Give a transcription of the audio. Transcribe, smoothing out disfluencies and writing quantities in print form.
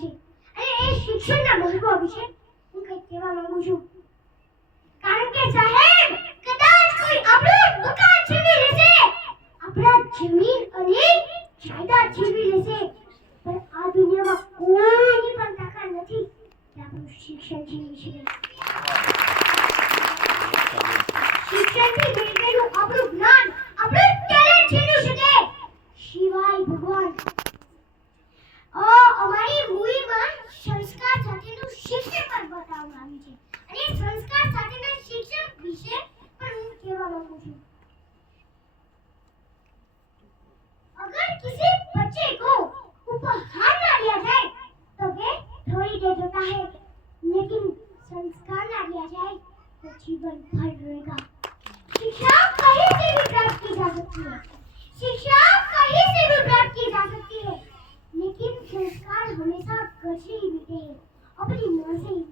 છે અને એ શિક્ષણના મહત્વ વિશે હું કંઈક કહેવા માંગુ છું. કારણ કે સાહેબ, કદાચ કોઈ આપણું મકાન છીનવી લેશે, આપણા જમીન અને જાયદાદ છીનવી લેશે, પણ આ દુનિયામાં કોઈની પણ તાકાત નથી કે આપણું શિક્ષણ છીનવી શકે. શિક્ષણથી મેળવેલું આપણું જ્ઞાન, આપણું ટેલેન્ટ છીનવી શકે, સિવાય ભગવાન. અમારી મૂવીમાં સંસ્કાર સાથેનું શિક્ષણ પર બતાવવામાં આવ્યું છે અને સંસ્કાર સાથેના શિક્ષણ વિશે પણ હું કહેવા માંગુ છું. अगर किसी बच्चे को उपहार ना दिया जाए तो वे थोड़ी देर रोता है, लेकिन संस्कार ना दिया जाए तो जीवन भर रोएगा. शिक्षा कहीं से भी प्राप्त की जा सकती है, शिक्षा कहीं से भी प्राप्त की जा सकती है, लेकिन संस्कार हमेशा घर से ही मिलते हैं, अपनी माँ से ही.